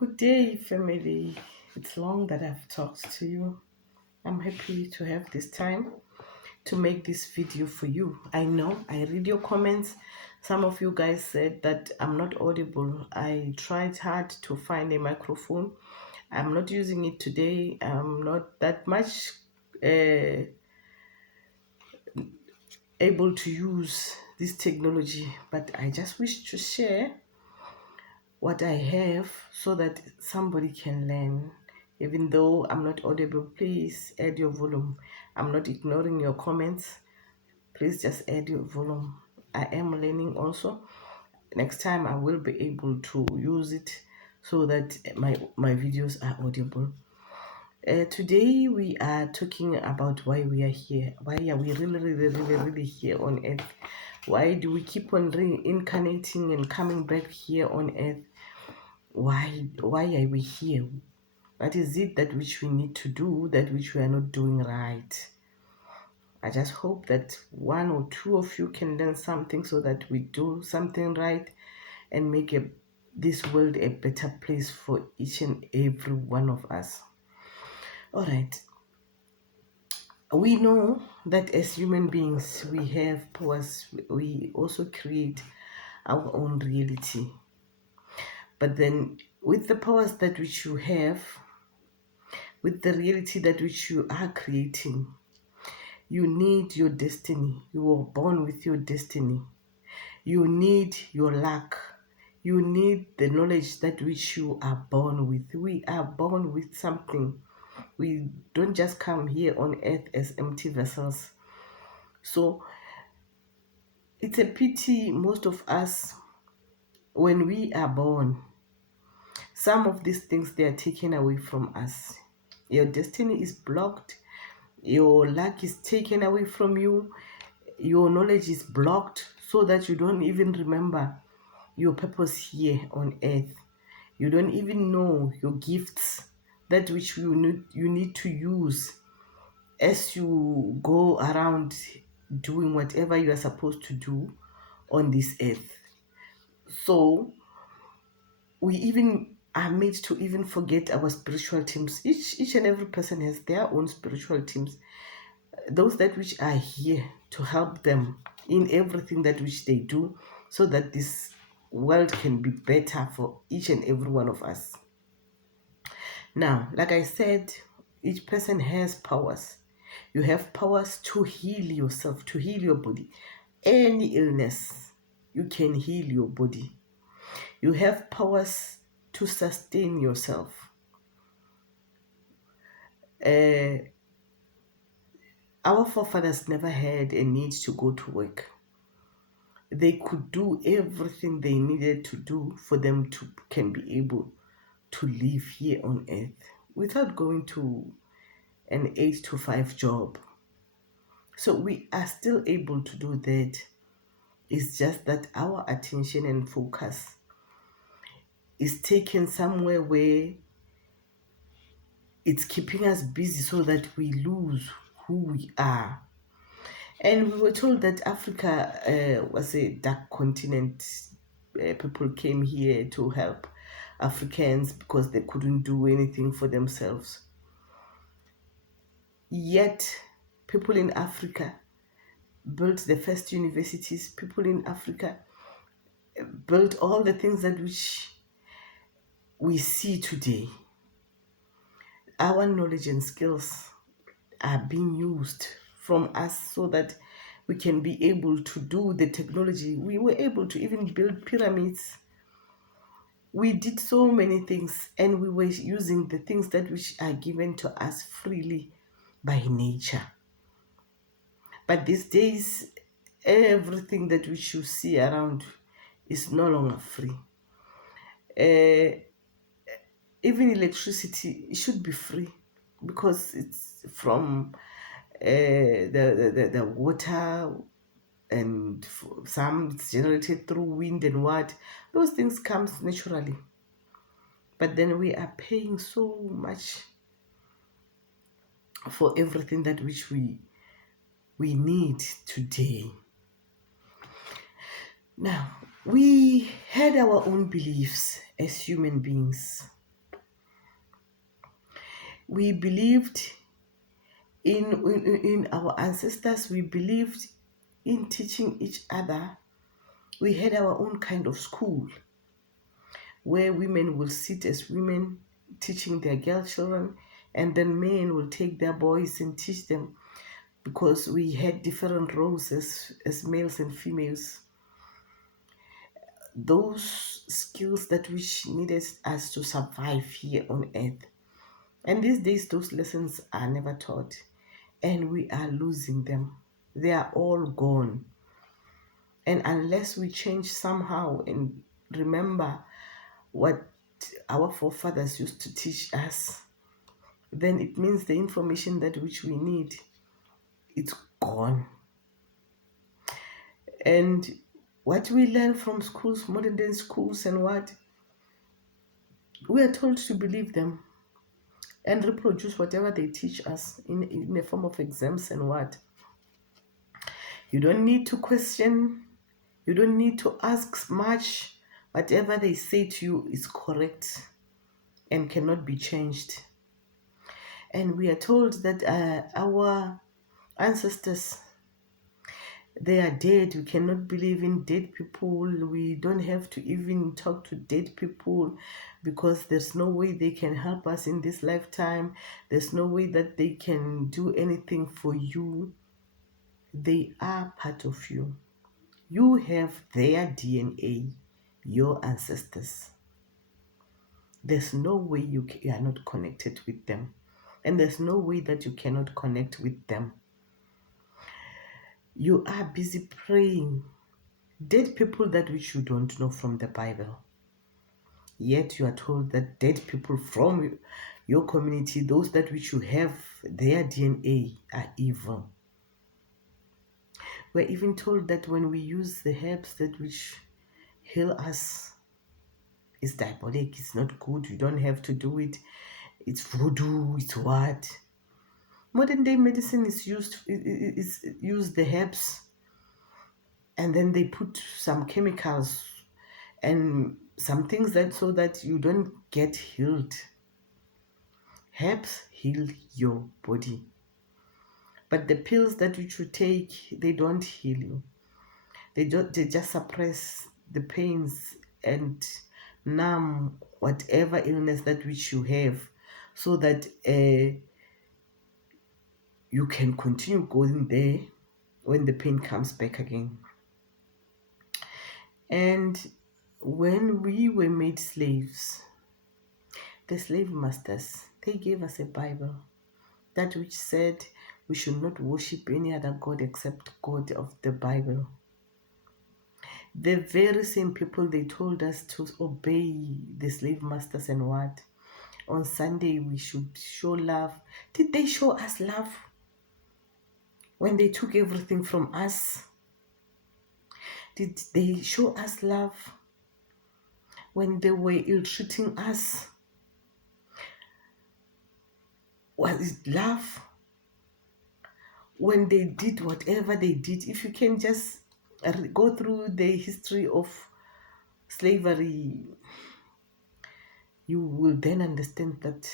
Good day, family. It's long that I've talked to you. I'm happy to have this time to make this video for you. I know I read your comments. Some of you guys said that I'm not audible. I tried hard to find a microphone. I'm not using it today. I'm not that much able to use this technology, but I just wish to share what I have so that somebody can learn. Even though I'm not audible, please add your volume. I'm not ignoring your comments. Please just add your volume. I am learning also. Next time I will be able to use it so that my videos are audible. Today we are talking about why we are here. Why are we really here on earth? Why do we keep on reincarnating and coming back here on earth? Why are we here? What is it that which we need to do, that which we are not doing right? I just hope that one or two of you can learn something so that we do something right and make this world a better place for each and every one of us. All right. We know that as human beings, we have powers. We also create our own reality. But then with the powers that which you have, with the reality that which you are creating, you need your destiny. You were born with your destiny. You need your luck. You need the knowledge that which you are born with. We are born with something. We don't just come here on earth as empty vessels. So it's a pity most of us, when we are born, some of these things, they are taken away from us. Your destiny is blocked. Your luck is taken away from you. Your knowledge is blocked so that you don't even remember your purpose here on earth. You don't even know your gifts, that which you need to use as you go around doing whatever you are supposed to do on this earth. So we even are made to even forget our spiritual teams. Each and every person has their own spiritual teams, those that which are here to help them in everything that which they do, so that this world can be better for each and every one of us. Now, like I said, each person has powers. You have powers to heal yourself, to heal your body. Any illness, you can heal your body. You have powers to sustain yourself. Our forefathers never had a need to go to work. They could do everything they needed to do for them to can be able to live here on earth without going to an 8 to 5 job. So we are still able to do that. It's just that our attention and focus is taken somewhere where it's keeping us busy so that we lose who we are. And we were told that Africa was a dark continent. People came here to help Africans because they couldn't do anything for themselves. Yet, people in Africa built the first universities. People in Africa built all the things that which we see today. Our knowledge and skills are being used from us so that we can be able to do the technology. We were able to even build pyramids. We did so many things, and we were using the things that which are given to us freely by nature. But these days, everything that which you see around is no longer free. Even electricity, it should be free because it's from the water, and some it's generated through wind and what. Those things comes naturally. But then we are paying so much for everything that which we need today. Now, we had our own beliefs as human beings. We believed in our ancestors, we believed in teaching each other. We had our own kind of school where women will sit as women teaching their girl children, and then men will take their boys and teach them, because we had different roles as males and females. Those skills that which needed us to survive here on earth. And these days, those lessons are never taught, and we are losing them. They are all gone. And unless we change somehow and remember what our forefathers used to teach us, then it means the information that which we need, it's gone. And what we learn from schools, modern day schools, and what we are told to believe them and reproduce whatever they teach us in the form of exams and what. You don't need to question, you don't need to ask much. Whatever they say to you is correct and cannot be changed. And we are told that our ancestors, they are dead. We cannot believe in dead people. We don't have to even talk to dead people, because there's no way they can help us in this lifetime. There's no way that they can do anything for you. They are part of you. You have their DNA, your ancestors. There's no way you are not connected with them. And there's no way that you cannot connect with them. You are busy praying dead people that which you don't know from the Bible. Yet you are told that dead people from your community, those that which you have their DNA, are evil. We're even told that when we use the herbs that which heal us, it's diabolic, it's not good, you don't have to do it, it's voodoo, it's what? Modern day medicine is use the herbs, and then they put some chemicals and some things that so that you don't get healed. Herbs heal your body, but the pills that you should take, they don't heal you. They just suppress the pains and numb whatever illness that which you have, so that you can continue going there when the pain comes back again. And when we were made slaves, the slave masters, they gave us a Bible, that which said we should not worship any other God except God of the Bible. The very same people, they told us to obey the slave masters and what? On Sunday we should show love. Did they show us love when they took everything from us? Did they show us love when they were ill-treating us? Was it love when they did whatever they did? If you can just go through the history of slavery, you will then understand that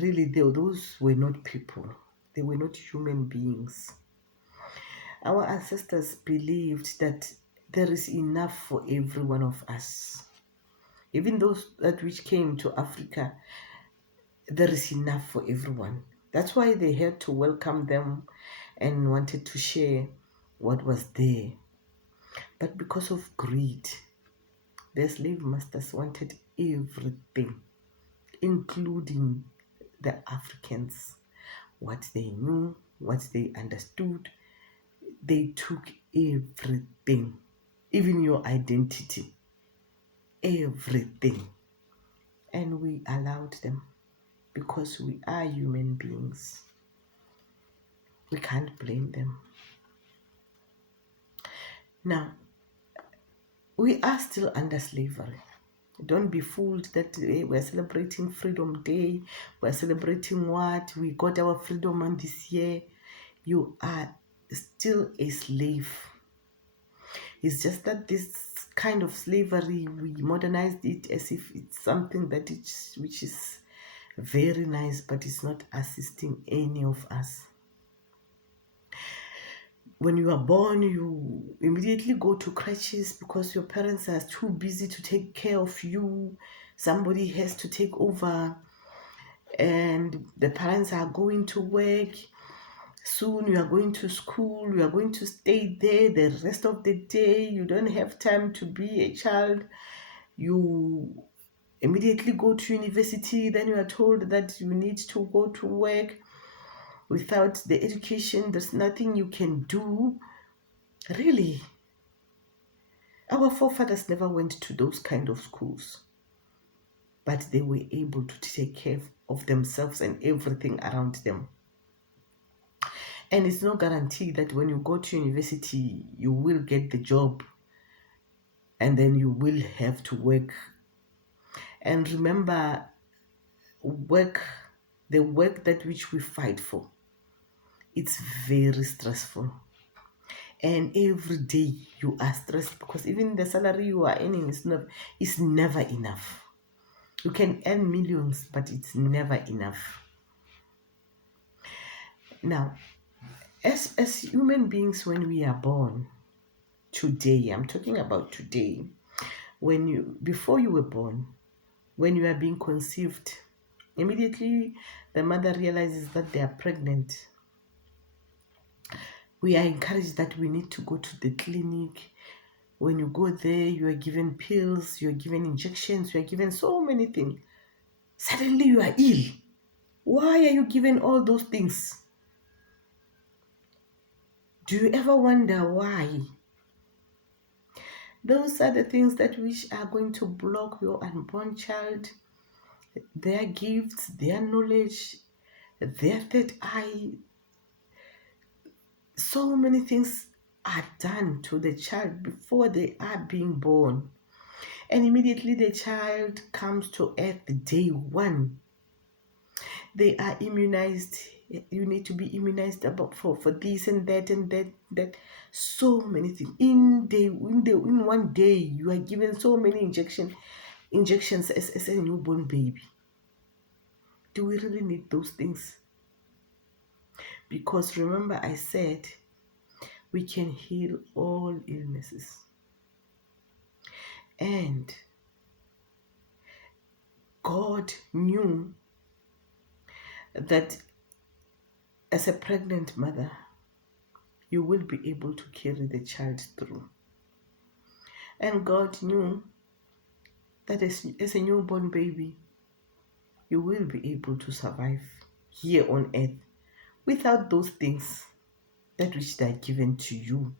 really those were not people. They were not human beings. Our ancestors believed that there is enough for every one of us. Even those that which came to Africa, there is enough for everyone. That's why they had to welcome them and wanted to share what was there. But because of greed, the slave masters wanted everything, including the Africans. What they knew, what they understood, they took everything, even your identity, everything. And we allowed them, because we are human beings. We can't blame them. Now, we are still under slavery. Don't be fooled that we're celebrating Freedom Day. We're celebrating what? We got our freedom on this year. You are still a slave. It's just that this kind of slavery, we modernized it as if it's something that which is very nice, but it's not assisting any of us. When you are born, you immediately go to crutches because your parents are too busy to take care of you. Somebody has to take over, and the parents are going to work. Soon you are going to school, you are going to stay there the rest of the day. You don't have time to be a child. You immediately go to university, then you are told that you need to go to work. Without the education, there's nothing you can do. Really, our forefathers never went to those kind of schools, but they were able to take care of themselves and everything around them. And it's no guarantee that when you go to university, you will get the job and then you will have to work. And remember, work, the work that which we fight for, it's very stressful. And every day you are stressed because even the salary you are earning is never enough. You can earn millions, but it's never enough. Now, as human beings, when we are born, today, I'm talking about today, before you were born, when you are being conceived, immediately the mother realizes that they are pregnant. We are encouraged that we need to go to the clinic. When you go there, you are given pills, you are given injections, you are given so many things. Suddenly you are ill. Why are you given all those things? Do you ever wonder why? Those are the things that which are going to block your unborn child, their gifts, their knowledge, their third eye. So many things are done to the child before they are being born. And immediately the child comes to earth day one. They are immunized. You need to be immunized about for this and that and that. So many things. In one day, you are given so many injections as a newborn baby. Do we really need those things? Because remember, I said we can heal all illnesses. And God knew that as a pregnant mother, you will be able to carry the child through. And God knew that as a newborn baby, you will be able to survive here on earth without those things that which they are given to you.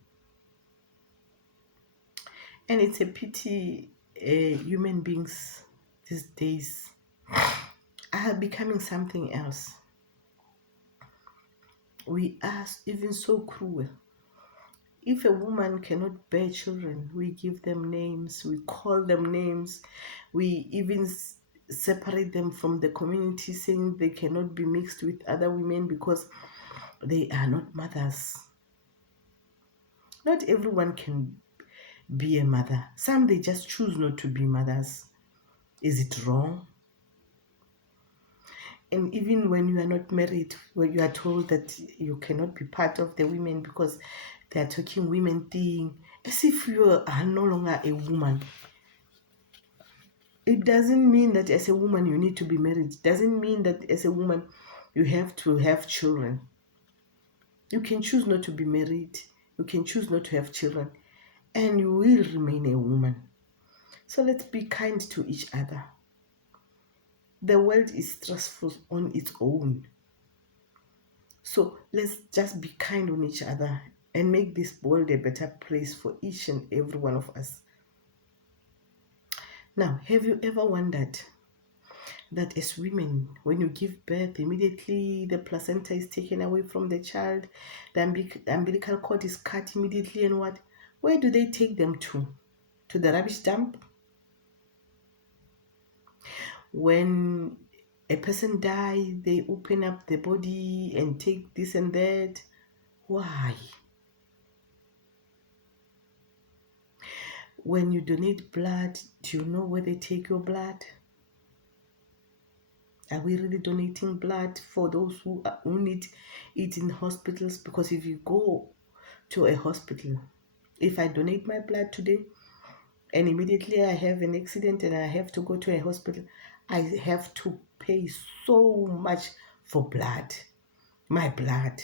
And it's a pity human beings these days are becoming something else. We are even so cruel. If a woman cannot bear children, we give them names, we call them names, we even separate them from the community, saying they cannot be mixed with other women because they are not mothers. Not everyone can be a mother. Some they just choose not to be mothers. Is it wrong? And even when you are not married, where you are told that you cannot be part of the women because they are talking women thing, as if you are no longer a woman. It doesn't mean that as a woman you need to be married. It doesn't mean that as a woman you have to have children. You can choose not to be married. You can choose not to have children. And you will remain a woman. So let's be kind to each other. The world is stressful on its own. So let's just be kind on each other and make this world a better place for each and every one of us. Now, have you ever wondered that as women, when you give birth, immediately the placenta is taken away from the child, the umbilical cord is cut immediately, and what? Where do they take them to? To the rubbish dump? When a person dies, they open up the body and take this and that. Why? When you donate blood, do you know where they take your blood? Are we really donating blood for those who need it in hospitals? Because if you go to a hospital, if I donate my blood today and immediately I have an accident and I have to go to a hospital, I have to pay so much for blood, my blood.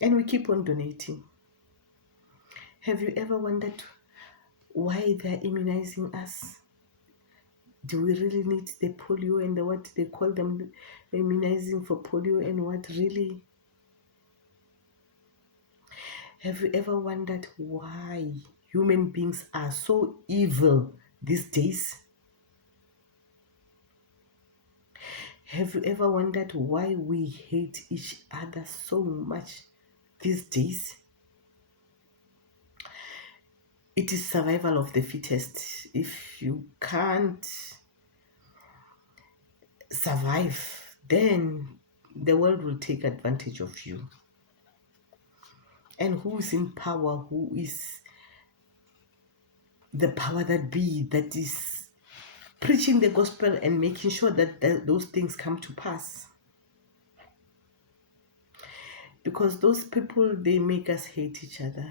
And we keep on donating. Have you ever wondered why they're immunizing us? Do we really need the polio and the what they call them immunizing for polio and what really? Have you ever wondered why human beings are so evil these days? Have you ever wondered why we hate each other so much these days? It is survival of the fittest. If you can't survive, then the world will take advantage of you. And who is in power? Who is the power that be that is preaching the gospel and making sure that those things come to pass? Because those people, they make us hate each other.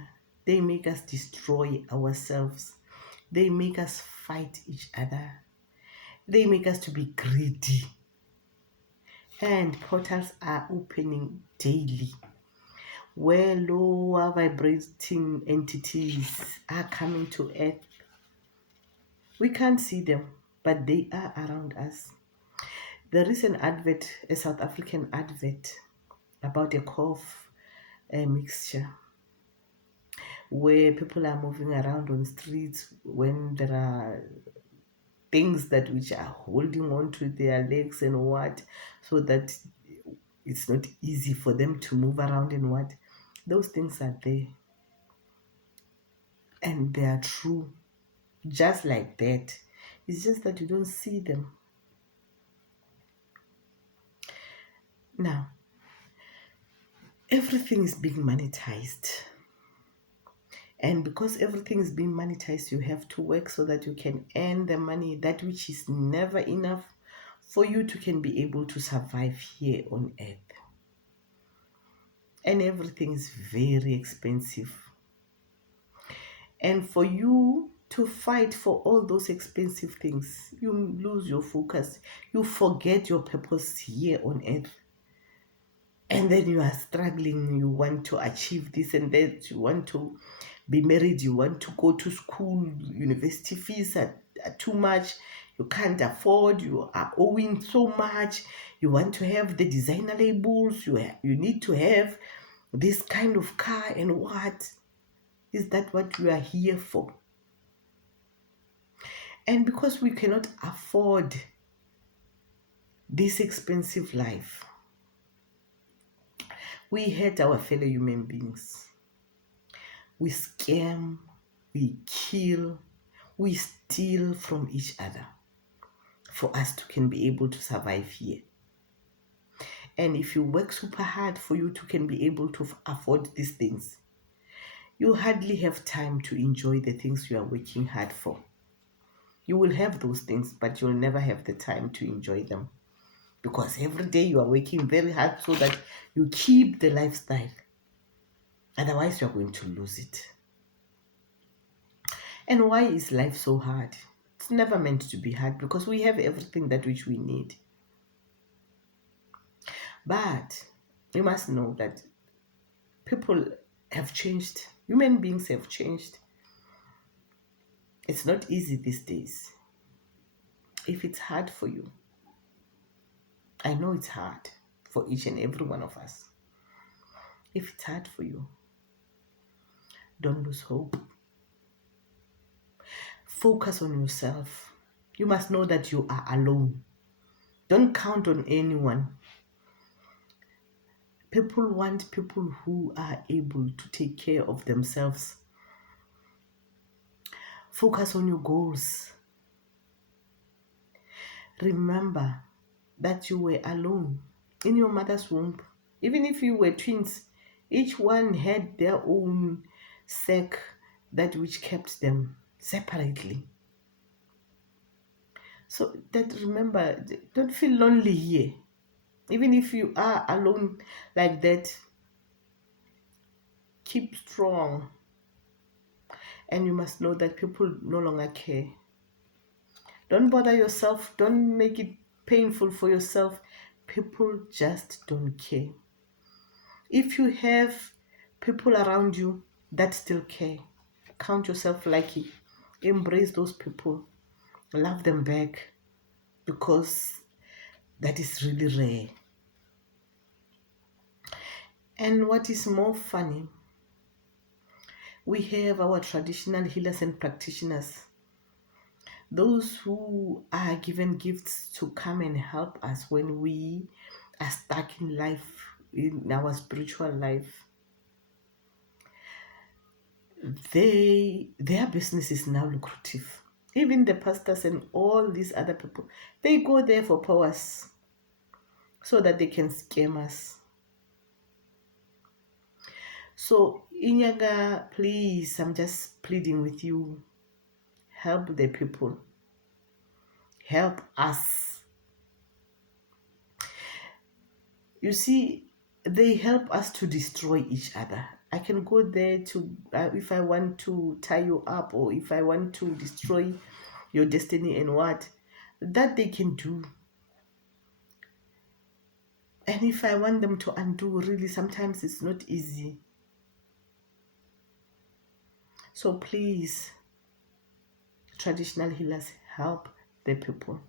They make us destroy ourselves. They make us fight each other. They make us to be greedy. And portals are opening daily where lower vibrating entities are coming to earth. We can't see them, but they are around us. There is an advert, a South African advert, about a cough mixture where people are moving around on streets when there are things that which are holding on to their legs and what, so that it's not easy for them to move around and what. Those things are there and they are true, just like that. It's just that you don't see them. Now, everything is being monetized. And because everything is being monetized, you have to work so that you can earn the money, that which is never enough for you to can be able to survive here on earth. And everything is very expensive. And for you to fight for all those expensive things, you lose your focus. You forget your purpose here on earth. And then you are struggling. You want to achieve this and that. You want to be married. You want to go to school. University fees are too much. You can't afford. You are owing so much. You want to have the designer labels. You need to have this kind of car. And what? Is that what you are here for? And because we cannot afford this expensive life, we hurt our fellow human beings. We scam, we kill, we steal from each other for us to can be able to survive here. And if you work super hard for you to can be able to afford these things, you hardly have time to enjoy the things you are working hard for. You will have those things, but you'll never have the time to enjoy them. Because every day you are working very hard so that you keep the lifestyle. Otherwise, you're going to lose it. And why is life so hard? It's never meant to be hard because we have everything that which we need. But you must know that people have changed. Human beings have changed. It's not easy these days. If it's hard for you, I know it's hard for each and every one of us. If it's hard for you, don't lose hope. Focus on yourself. You must know that you are alone. Don't count on anyone. People want people who are able to take care of themselves. Focus on your goals. Remember that you were alone in your mother's womb. Even if you were twins, each one had their own sac that which kept them separately. So that, remember, don't feel lonely here. Even if you are alone like that, keep strong. And you must know that people no longer care. Don't bother yourself. Don't make it painful for yourself. People just don't care. If you have people around you that still care, count yourself lucky. Embrace those people. Love them back, because that is really rare. And what is more funny, we have our traditional healers and practitioners, those who are given gifts to come and help us when we are stuck in life, in our spiritual life. Their business is now lucrative. Even the pastors and all these other people, they go there for powers so that they can scam us. So, Inyaga, please, I'm just pleading with you. Help the people. Help us. You see, they help us to destroy each other. I can go there to, if I want to tie you up, or if I want to destroy your destiny and what, that they can do. And if I want them to undo, really, sometimes it's not easy. So please, traditional healers, help the people.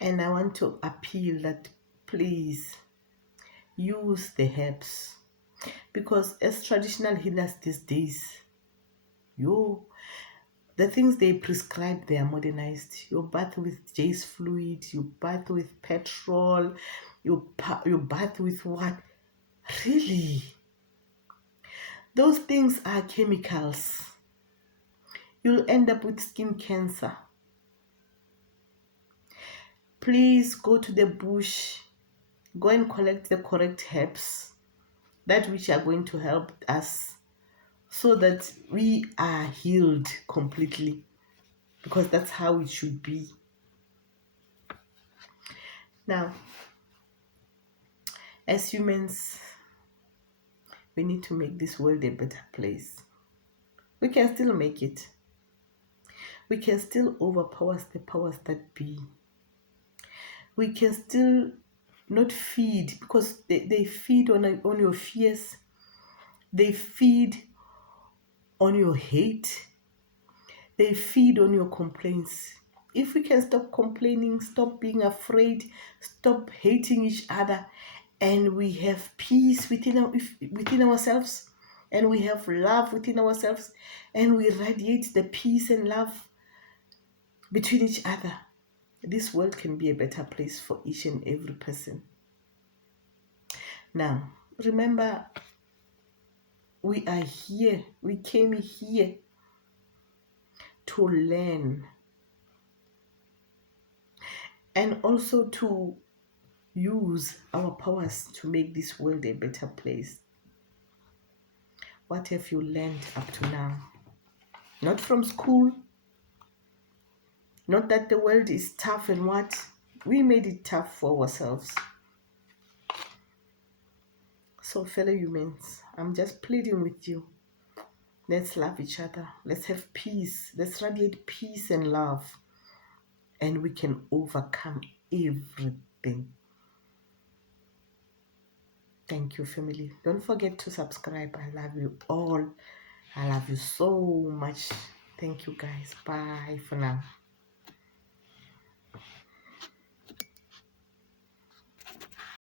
And I want to appeal that, please, use the herbs. Because as traditional healers these days, the things they prescribe, they are modernized. You bath with J's fluid, you bath with petrol, you bath with what? Really? Those things are chemicals. You'll end up with skin cancer. Please go to the bush, go and collect the correct herbs, that which are going to help us, so that we are healed completely, because that's how it should be. Now, as humans, we need to make this world a better place. We can still make it. We can still overpower the powers that be. We can still not feed, because they feed on your fears. They feed on your hate. They feed on your complaints. If we can stop complaining, stop being afraid, stop hating each other, and we have peace within ourselves, and we have love within ourselves, and we radiate the peace and love between each other, this world can be a better place for each and every person. Now, remember, we are here. We came here to learn, and also to use our powers to make this world a better place. What have you learned up to now? Not from school. Not that the world is tough and what. We made it tough for ourselves. So, fellow humans, I'm just pleading with you. Let's love each other. Let's have peace. Let's radiate peace and love. And we can overcome everything. Thank you, family. Don't forget to subscribe. I love you all. I love you so much. Thank you, guys. Bye for now.